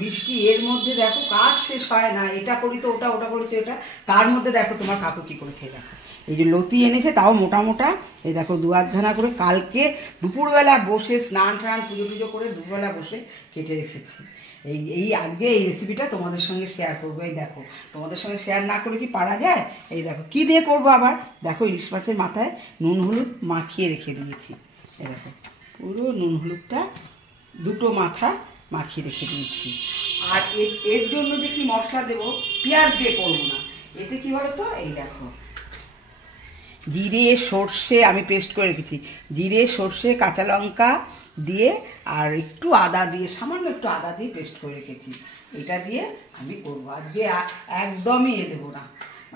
বৃষ্টি, এর মধ্যে দেখো কাজ শেষ হয় না, এটা করি তো ওটা, ওটা করি তো এটা, তার মধ্যে দেখো তোমার কাকু কি করেছে। দেখো এই যে লতি এনেছে, তাও মোটা মোটা, এই দেখো 2-8 করে কালকে দুপুরবেলা বসে স্নান টান পুজো টুজো করে দুপুরবেলা বসে কেটে রেখেছি। এই আজকে এই রেসিপিটা তোমাদের সঙ্গে শেয়ার করবো। এই দেখো তোমাদের সঙ্গে শেয়ার না করে কি পারা যায়। এই দেখো কি দিয়ে করবো আবার, দেখো ইলিশ মাছের মাথায় নুন হলুদ মাখিয়ে রেখে দিয়েছি। এই দেখো পুরো নুন হলুদটা 2 মাথা মাখিয়ে রেখে দিয়েছি। আর এর জন্য যে কি মশলা দেবো, পেঁয়াজ দিয়ে করবো না, এতে কি বলো তো, এই দেখো জিরে সর্ষে আমি পেস্ট করে রেখেছি, জিরে সর্ষে কাঁচা লঙ্কা দিয়ে আর একটু আদা দিয়ে, সামান্য একটু আদা দিয়ে পেস্ট করে রেখেছি। এটা দিয়ে আমি করবো আজকে, একদমই দেবো না।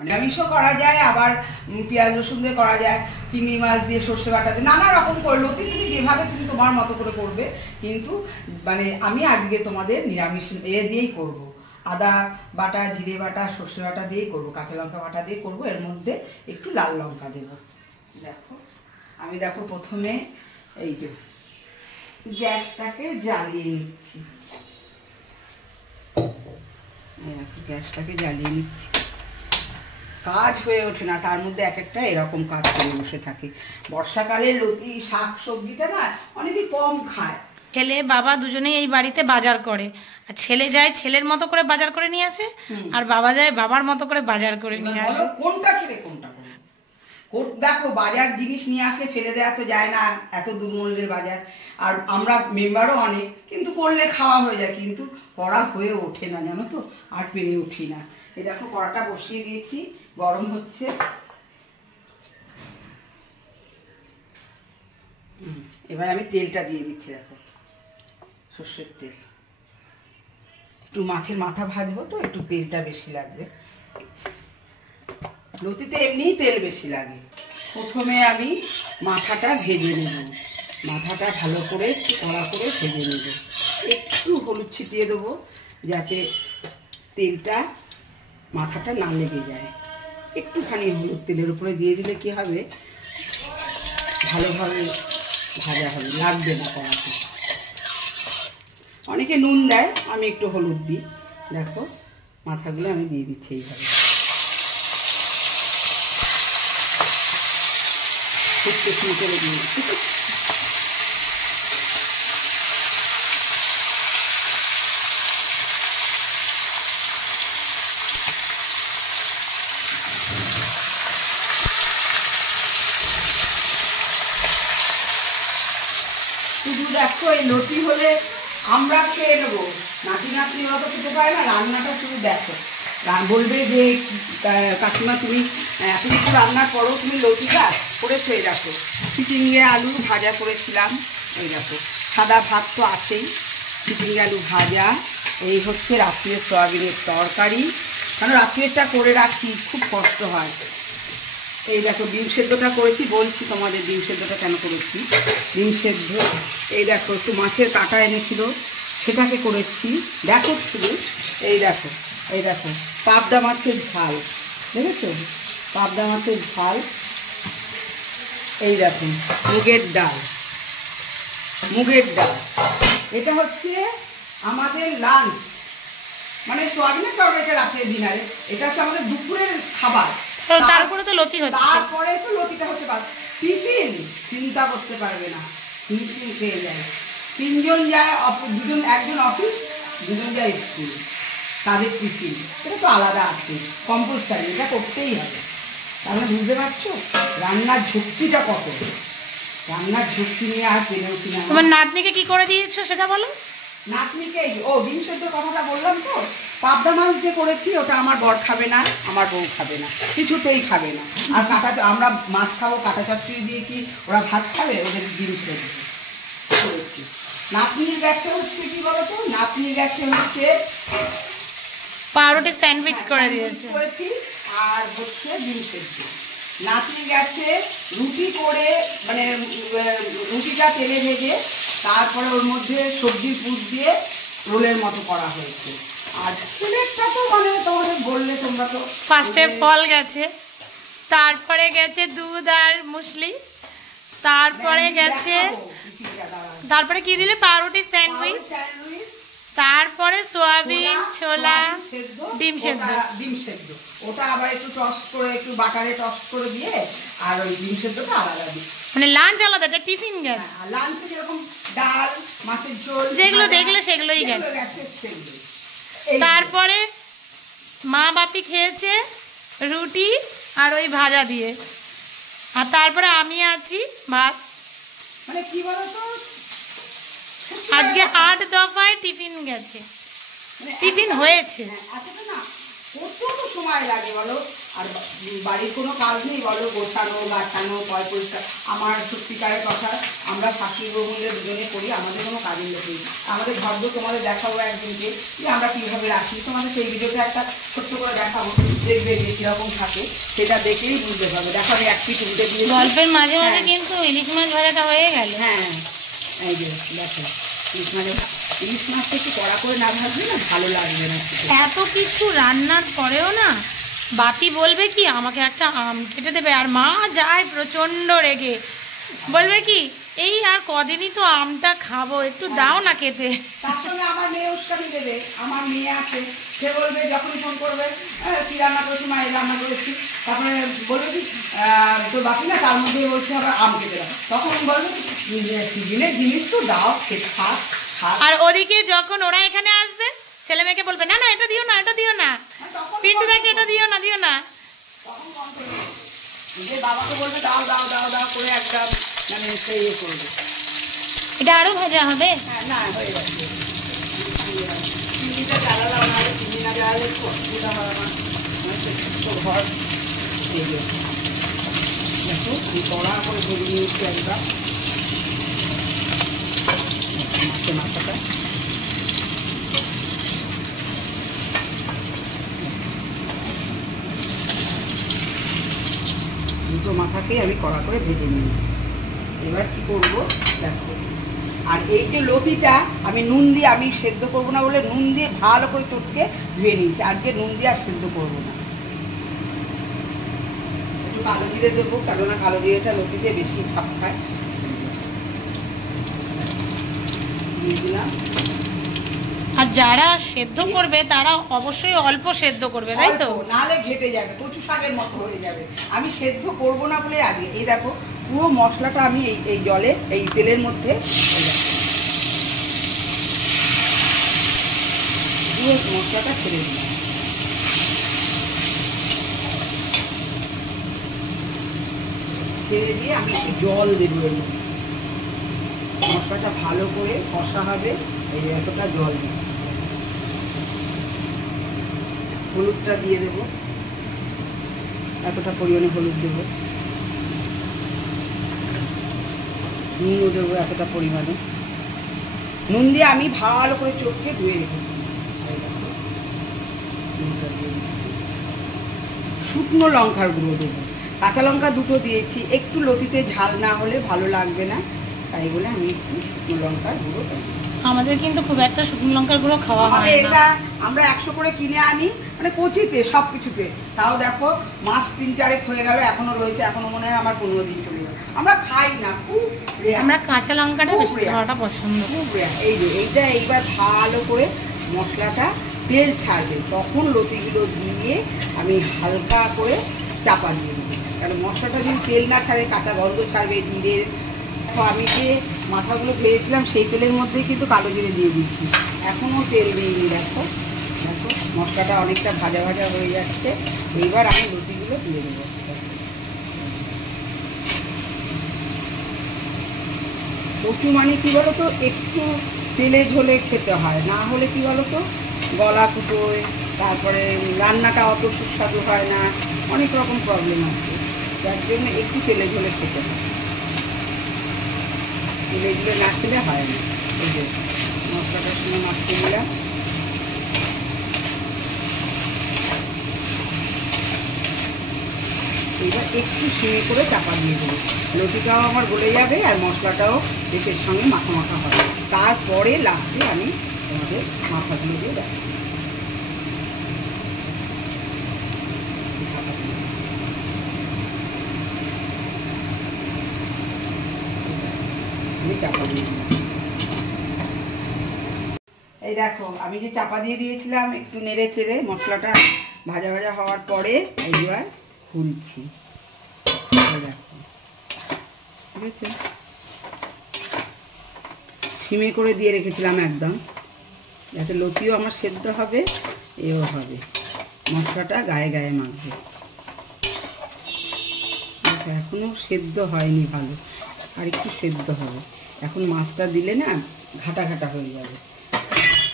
নিরামিষও করা যায়, আবার পেঁয়াজ রসুন দিয়ে করা যায়, চিংড়ি মাছ দিয়ে সর্ষে বাটা দিয়ে, নানা রকম করলো তুমি যেভাবে তুমি তোমার মতো করে করবে। কিন্তু আমি আজকে তোমাদের নিরামিষ দিয়েই করবো, আদা বাটা জিরে বাটা সর্ষে বাটা দিয়েই করবো, কাঁচা লঙ্কা বাটা দিয়ে করবো, এর মধ্যে একটু লাল লঙ্কা দেবো। দেখো আমি দেখো প্রথমে এই যে গ্যাসটাকে জ্বালিয়ে নিচ্ছি, গ্যাসটাকে জ্বালিয়ে নিচ্ছি। কাজ হয়ে ওঠে না, তার মধ্যে এক একটা এরকম কাজ করে বসে থাকে। বর্ষাকালে লতি শাক সবজিটা না অনেকেই কম খায়। ছেলে বাবা দুজনেই এই বাড়িতে বাজার করে, আর ছেলে যায় ছেলের মতো করে বাজার করে নিয়ে আসে, আর বাবা যায় বাবার মতো করে বাজার করে নিয়ে আসে। কোনটা ছেলে কোনটা করে দেখো, বাজার জিনিস নিয়ে আসলে ফেলে দেওয়া তো যায় না, এত দুর্মূল্যের বাজার। আর আমরা মেম্বারও অনেক, কিন্তু করলে খাওয়া হয়ে যায়, কিন্তু করা হয়ে ওঠে না, জানো তো, আর পেরে উঠি না। এই দেখো কড়াটা বসিয়ে দিয়েছি, গরম হচ্ছে। এবার আমি তেলটা দিয়ে দিচ্ছি, দেখো সর্ষের তেল। একটু মাছের মাথা ভাজবো তো একটু তেলটা বেশি লাগবে, লতিতে এমনিই তেল বেশি লাগে। প্রথমে আমি মাথাটা ভেজে নেব, মাথাটা ভালো করে কড়া করে ভেজে নেব। একটু হলুদ ছিটিয়ে দেবো যাতে তেলটা মাথাটা না লেগে যায়। একটুখানি হলুদ তেলের উপরে দিয়ে দিলে কি হবে, ভালোভাবে ভাজা হবে, লাগবে না কড়াতে। অনেকে নুন দেয়, আমি একটু হলুদ দিই। দেখো মাথাগুলো আমি দিয়ে দিচ্ছি এইভাবে। ফুটতে শুরু করে দিয়েছি। শুধু দেখো এই লতি হলে আমরা খেয়ে নেবো, নাতি নাতনি অত খেতে পারে না। রান্নাটা শুধু দেখো, বলবে যে কাকিমা তুমি এখন একটু রান্না করো, তুমি লতিটা করে খেয়ে রাখো। চিচিঙ্গে আলু ভাজা করেছিলাম, এই দেখো সাদা ভাত তো আছেই, চিচিঙ্গে আলু ভাজা, এই হচ্ছে রাত্রির সয়াবিনের তরকারি, কারণ রাত্রিরটা করে রাখি খুব কষ্ট হয়। এই দেখো ডিম সেদ্ধটা করেছি, বলছি তোমাদের ডিম সেদ্ধটা কেন করেছি। ডিম সেদ্ধ, এই দেখো একটু মাছের কাঁটা এনেছিল সেটাকে করেছি। দেখো শুধু এই দেখো, এই দেখো পাবদা মাছের ঝাল, দেখেছো পাবদা মাছের ঝাল। এই দেখো মুগের ডাল, মুগের ডাল, এটা হচ্ছে আমাদের লাঞ্চ, মানে সোয়াবিনের তরকারিটা রাতের ডিনারে, এটা হচ্ছে আমাদের দুপুরের খাবার। তারপরে তো লতি হচ্ছে, তারপরে তো লতিটা হচ্ছে টিফিন, চিন্তা করতে পারবে না, টিফিন খেয়ে যায়। 3 জন যায়, একজন অফিস, 2 জন যায় স্কুল, তাদের টিফিন এটা তো আলাদা আছে, কম্পালসারি, এটা করতেই হবে। তাহলে বুঝতে পারছো রান্নার ঝুঁকিটা কত, রান্নার ঝুঁকি নিয়ে আর পেরে উঠি না। তোমার নাতনিকে কি করে দিয়েছো সেটা বলো। নাতনিকে ডিম সেদ্ধ কথাটা বললাম তো, পাবদা মাছ যে করেছি ওটা আমার বর খাবে না, আমার বউ খাবে না, কিছুতেই খাবে না। আর আমরা মাছ খাবো, কাঁটা চচ্চড়ি দিয়ে কি ওরা ভাত খাবে, ওদের ডিম সেদ্ধ করেছি। নাতনির গ্যাসে হচ্ছে কি বলতো, নাতনির গ্যাসে হচ্ছে পাউরুটি স্যান্ডউইচ করে দিয়েছে করেছি, আর হচ্ছে ডিম সেদ্ধ। নাতনি গেছে রুটি করে, মানে রুটিটা তেলে ভেজে তারপরে ওর মধ্যে সবজি পুর দিয়ে রোলের মতো করা হয়েছে। আর ছেলেটা তো মানে তোমাদের বললে তোমরা তো, ফার্স্টে ফল গেছে, তারপরে গেছে দুধ আর মুসলি, তারপরে গেছে, তারপরে কি দিলে পাউরুটি স্যান্ডউইচ, তারপরে ছোলা, সেদ্ধ, ডিম সেদ্ধ। ডিম সেদ্ধ ওটা আবার একটু টস্ট করে একটু বাটারে টস্ট করে দিয়ে আর ওই ডিম সেদ্ধটা আলাদা দিই। মানে লাঞ্চ আলাদা, এটা টিফিন গেছে। আর লাঞ্চে যেরকম ডাল, মাছের ঝোল যেগুলো ভাজা, দেখলে সেগুলোই যেগুলো গেছে। গেছে সেগুলোই। এই তারপরে মা বাপি খেয়েছে রুটি আর ওই ভাজা দিয়ে, আর তারপরে আমি আছি ভাত। মানে কি বলতো, আজকে 8 দফায় টিফিন গেছে, মানে টিফিন হয়েছে। এতটা না কত সময় লাগে বলো। আর বাড়ির কোনো কাজ নেই বলো, গোছানো গাছানো পয় পরিষ্কার। আমার সত্যিকারের কথা, আমরা শাশুড়ি বউ মিলে দুজনে করি, আমাদের কোনো কাজের লোক নেই। আমাদের ঘর তো তোমাদের দেখাবো একদিনকে যে আমরা কীভাবে রাখি, তোমাদের সেই ভিডিওটা একটা ছোট্ট করে দেখাবো, দেখবে যে কীরকম থাকে, সেটা দেখেই বুঝতে পারবে। দেখো আমি এক পিঠ উল্টে দিয়ে গল্পের মাঝে মাঝে কিন্তু ইলিশ মাছ ভাজাটা হয়ে গেল। হ্যাঁ এই যে দেখো ইলিশ মাছটা একটু কড়া করে না ভাজবে না ভালো লাগবে না। এত কিছু রান্নার পরেও না বাপি বলবে কি আমাকে একটা আম কেটে দেবে, আর মা যায় প্রচণ্ড রেগে, বলবে কি এই আর কদিনই তো আমটা খাবো, একটু দাও না খেতে। তার সঙ্গে আমার মেয়ে উস্কানি দেবে, আমার মেয়ে আছে, সে বলবে যখনই ফোন করবে কি রান্না করেছি মা, এই রান্না করেছি, তারপরে বলবে কি তোর বাকি না, তার মধ্যে বলছে আবার আম কেটে দাও, তখন বলবে সিজনের জিনিস তো দাও খেতে খাস। আর ওদিকে যখন ওরা এখানে আসবে ছেলে মেয়েকে বলবে না না এটা দিও না, এটা দিও না, পিন্টু দেখে এটা দিও না, দিও না। যে বাবাকে বলবে দাও দাও দাও দাও করে একদম মানে সে ইয়ে করবে। এটা আরো ভাজা হবে। হ্যাঁ না হয়ে যাচ্ছে, চিনিটা জ্বালালাম, নাহলে চিনি না জ্বালালে একটু অসুবিধা হয় আমার, মানে ছোট্ট ঘর। এই যে দেখো আমি কড়া করে ভেজে নিয়েছি একদম মাছের মাথাটা। দুটো মাথাকেই আমি কড়া করে ভেজে নিয়েছি। এবার কি করব দেখো, আর এই যে লতিটা আমি নুন দিয়ে, আমি সেদ্ধ করবো না বলে নুন দিয়ে ভালো করে চটকে ধুয়ে নিয়েছি, আজকে নুন দিয়ে আর সেদ্ধ করবো না। একটু কালো জিরে দেবো, কেননা কালো জিরেটা লতিতে বেশি ভাব খায়। দিয়ে দিলাম। আর যারা সেদ্ধ করবে তারা অবশ্যই অল্প সেদ্ধ করবে, তাই তো? অল্প, নাহলে ঘেটে যাবে, কচু শাকের মতো হয়ে যাবে। আমি সেদ্ধ করবো না বলে আগে এই দেখো পুরো মশলাটা আমি এই জলে এই তেলের মধ্যে পুরো মশলাটা ছেড়ে দিলাম। ছেড়ে দিয়ে আমি একটু জল দেবো এর মধ্যে, মশলাটা ভালো করে কষা হবে। এই এতটা জল দেবো, হলুদটা দিয়ে দেবো, এতটা পরিমাণে হলুদ দেবো, নুনও দেবো এতটা পরিমাণে। নুন দিয়ে আমি ভালো করে চটকে ধুয়ে রেখেছি। শুকনো লঙ্কার গুঁড়ো দেবো, কাঁচা লঙ্কা দুটো দিয়েছি, একটু লতিতে ঝাল না হলে ভালো লাগবে না, তাই বলে আমি একটু শুকনো লঙ্কার গুঁড়ো দেবো। আমাদের কিন্তু খুব একটা শুকনো লঙ্কার গুঁড়ো খাওয়া হয় আমাদের না। এটা আমরা 100 করে কিনে আনি, মানে কচিতে সব কিছুতে। তাও দেখো মাস 3-4 হয়ে গেল, এখনো রয়েছে, এখনো মনে হয় আমার 15 দিন চলে যাবে। আমরা খাই না, খুব rare, আমরা কাঁচা লঙ্কাটা খুব বেশি rare, খাওয়াটা পছন্দ। খুব rare। এই যে এইটা এইবার ভালো করে মশলাটা তেল ছাড়বে, তখন লতিগুলো দিয়ে আমি হালকা করে চাপা দিয়ে দেবো। কারণ মশলাটা যদি তেল না ছাড়ে কাঁচা গন্ধ ছাড়বে জিরের। তো আমি যে মাথাগুলো ভেজেছিলাম সেই তেলের মধ্যেই কিন্তু কালো জিরে দিয়ে দিচ্ছি, এখনও তেল দিইনি। দেখো দেখো মশলাটা অনেকটা ভাজা ভাজা হয়ে যাচ্ছে। এইবার আমি লতিগুলো দিয়ে দেবো। কচু মানে কী বলো তো, একটু তেলে ঝোলে খেতে হয়, না হলে কি বলো তো গলা কুটোয়, তারপরে রান্নাটা অত সুস্বাদু হয় না, অনেক রকম প্রবলেম আছে, যার জন্য একটু তেলে ঝোলে খেতে হয়। তেলে ঝোলে না খেলে হয় না। এই যে মশলাটার সঙ্গে মাখিয়ে দিলাম। এবার একটু সিমে করে চাপা দিয়ে দেবো, লতিটাও আমার গলে যাবে আর মশলাটাও দেশের সঙ্গে মাখা মাখা হবে। তারপরে লাস্টে আমি আমাদের মাথাগুলো দিয়ে দেবো। এই দেখো আমি যে চাপা দিয়ে দিয়েছিলাম একটু নেড়ে চেড়ে মশলাটা ভাজা ভাজা হওয়ার পরে এইবার খুলছি। দেখো ঠিক আছে, সিমে করে দিয়ে রেখেছিলাম একদম, যাতে লতিও আমার সেদ্ধ হবে, এও হবে, মশলাটা গায়ে গায়ে মাখবে। আচ্ছা এখনো সেদ্ধ হয়নি ভালো, আর একটু সেদ্ধ হবে। এখন মাছটা দিলে না ঘাটা ঘাটা হয়ে যাবে,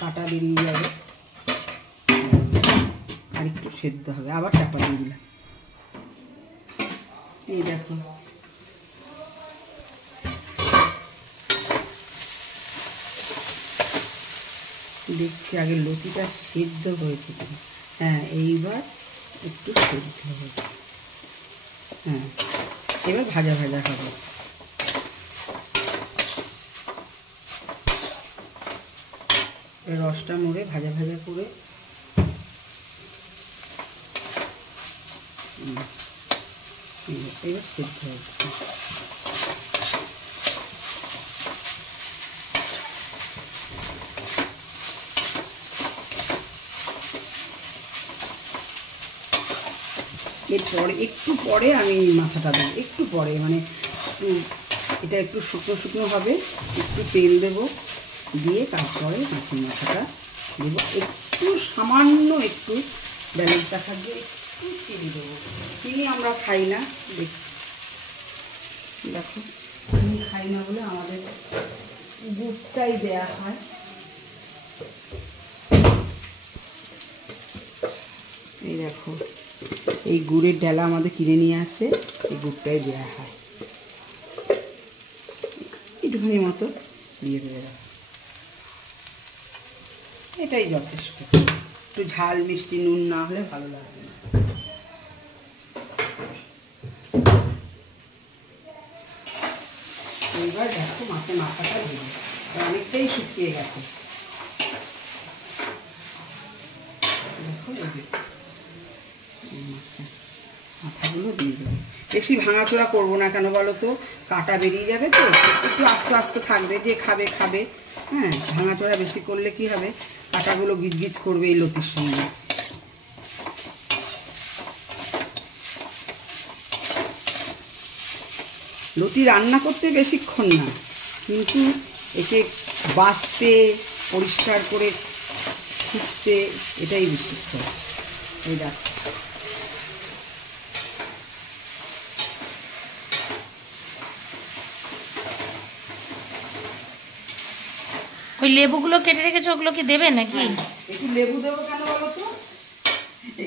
কাটা বেরিয়ে যাবে, আর একটু সেদ্ধ হবে। আবার চাপা দিয়ে দিলাম। এই দেখো দেখছি আগে লতিটা সেদ্ধ হয়েছে কিনা। হ্যাঁ এইবার একটু সেদ্ধ হয়েছে, হ্যাঁ এবার ভাজা ভাজা হবে। রসটা মরে ভাজা ভাজা করে এবার সেদ্ধ হচ্ছে। এরপরে একটু পরে আমি মাথাটা দেবো, একটু পরে মানে একটু এটা একটু শুকনো শুকনো হবে, একটু তেল দেবো, দিয়ে তারপরে মাছের মাথাটা দেবো। একটু সামান্য একটু ব্যালেন্স রাখার জন্য একটু চিনি দেবো। চিনি আমরা খাই না, দেখো চিনি খাই না বলে আমাদের গুড়টাই দেয়া হয়। এই দেখো এই গুড়ের ডালা আমাদের কিনে নিয়ে আসে, এই গুড়টাই দেওয়া হয়, একটুখানি মতো দিয়ে দেবে, এটাই যথেষ্ট। একটু ঝাল মিষ্টি নুন না হলে ভালো লাগবে না। এইবার দেখো মাছের মাথাটা দেবে, অনেকটাই শুকিয়ে গেছে। দেখো মাথাগুলো দিয়ে দেবো। বেশি ভাঙাচোড়া করবো না, কেন বলো তো কাটা বেরিয়ে যাবে, তো একটু আস্তে আস্তে থাকবে, যে খাবে খাবে। হ্যাঁ ভাঙাচোড়া বেশি করলে কি হবে, কাটাগুলো গিজগিজ করবে এই লতির সঙ্গে। লতি রান্না করতে বেশিক্ষণ না, কিন্তু একে বাছতে পরিষ্কার করে ফুটতে এটাই বেশিক্ষণ। এই দেখো ওই লেবুগুলো কেটে রেখেছো, ওগুলো কি দেবে নাকি? একটু লেবু দেবো কেন বলো তো,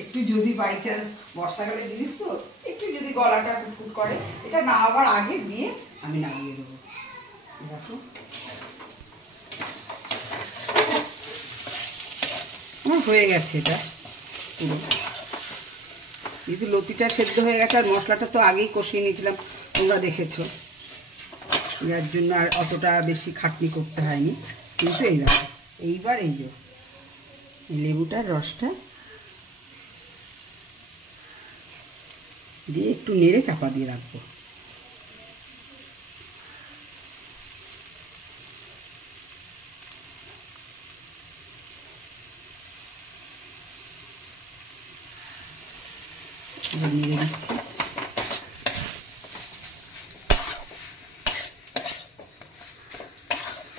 একটু যদি বাই চান্স বর্ষাকালের জিনিস তো একটু যদি গলাটা ফুটফুট করে, এটা না আবার আগে দিয়ে আমি নামিয়ে দেবো। দেখো আমার হয়ে গেছে এটা পুরো, যেহেতু লতিটা সেদ্ধ হয়ে গেছে আর মশলাটা তো আগেই কষিয়ে নিয়েছিলাম, তোমরা দেখেছো, যার জন্য আর অতটা বেশি খাটনি করতে হয়নি। কিন্তু এই দেখো এইবার এই যে এই লেবুটার রসটা দিয়ে একটু নেড়ে চাপা দিয়ে রাখবো। নেড়ে দিচ্ছি।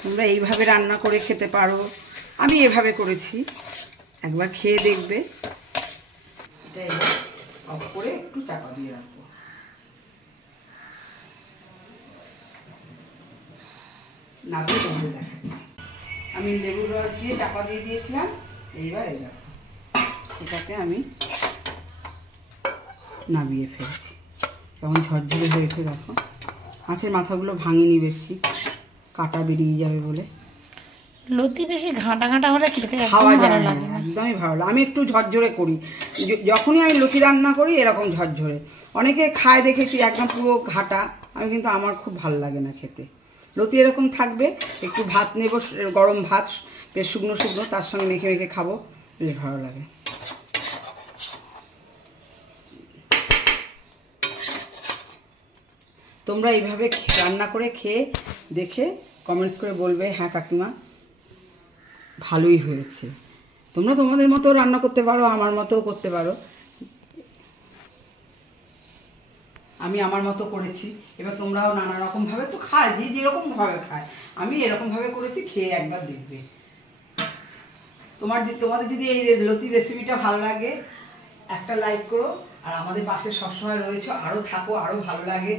তোমরা এইভাবে রান্না করে খেতে পারো, আমি এভাবে করেছি, একবার খেয়ে দেখবে। এটা এবার অফ করে একটু চাপা দিয়ে রাখবো। নামিয়ে তোমাদের দেখাচ্ছি। আমি লেবুর রস দিয়ে চাপা দিয়ে দিয়েছিলাম, এইবার এই দেখো এটাকে আমি নামিয়ে ফেলছি। কেমন ঝরঝরে হয়েছে দেখো, মাছের মাথাগুলো ভাঙিনি বেশি, কাটা বেরিয়ে যাবে বলে। লতি বেশি ঘাঁটা ঘাঁটা হলে খেতে খাওয়া যায় না, একদমই ভালো লাগে। আমি একটু ঝরঝরে করি, যখনই আমি লতি রান্না করি এরকম ঝরঝরে। অনেকে খায় দেখেছি একদম পুরো ঘাটা, আমি কিন্তু আমার খুব ভালো লাগে না খেতে। লতি এরকম থাকবে, একটু ভাত নেব, গরম ভাত বেশ শুকনো শুকনো, তার সঙ্গে মেখে মেখে খাবো, বেশ ভালো লাগে। তোমরা এইভাবে রান্না করে খেয়ে দেখে কমেন্টস করে বলবে, হ্যাঁ কাকিমা ভালোই হয়েছে। তোমরা তোমাদের মতো রান্না করতে পারো, আমার মতোও করতে পারো। আমি আমার মতো করেছি, এবার তোমরাও নানা রকমভাবে তো খায়, যে যেরকমভাবে খায়, আমি এরকমভাবে করেছি, খেয়ে একবার দেখবে। তোমাদের যদি এই লতি রেসিপিটা ভালো লাগে একটা লাইক করো, আর আমাদের পাশে সবসময় রয়েছে, আরও থাকো, আরও ভালো লাগে।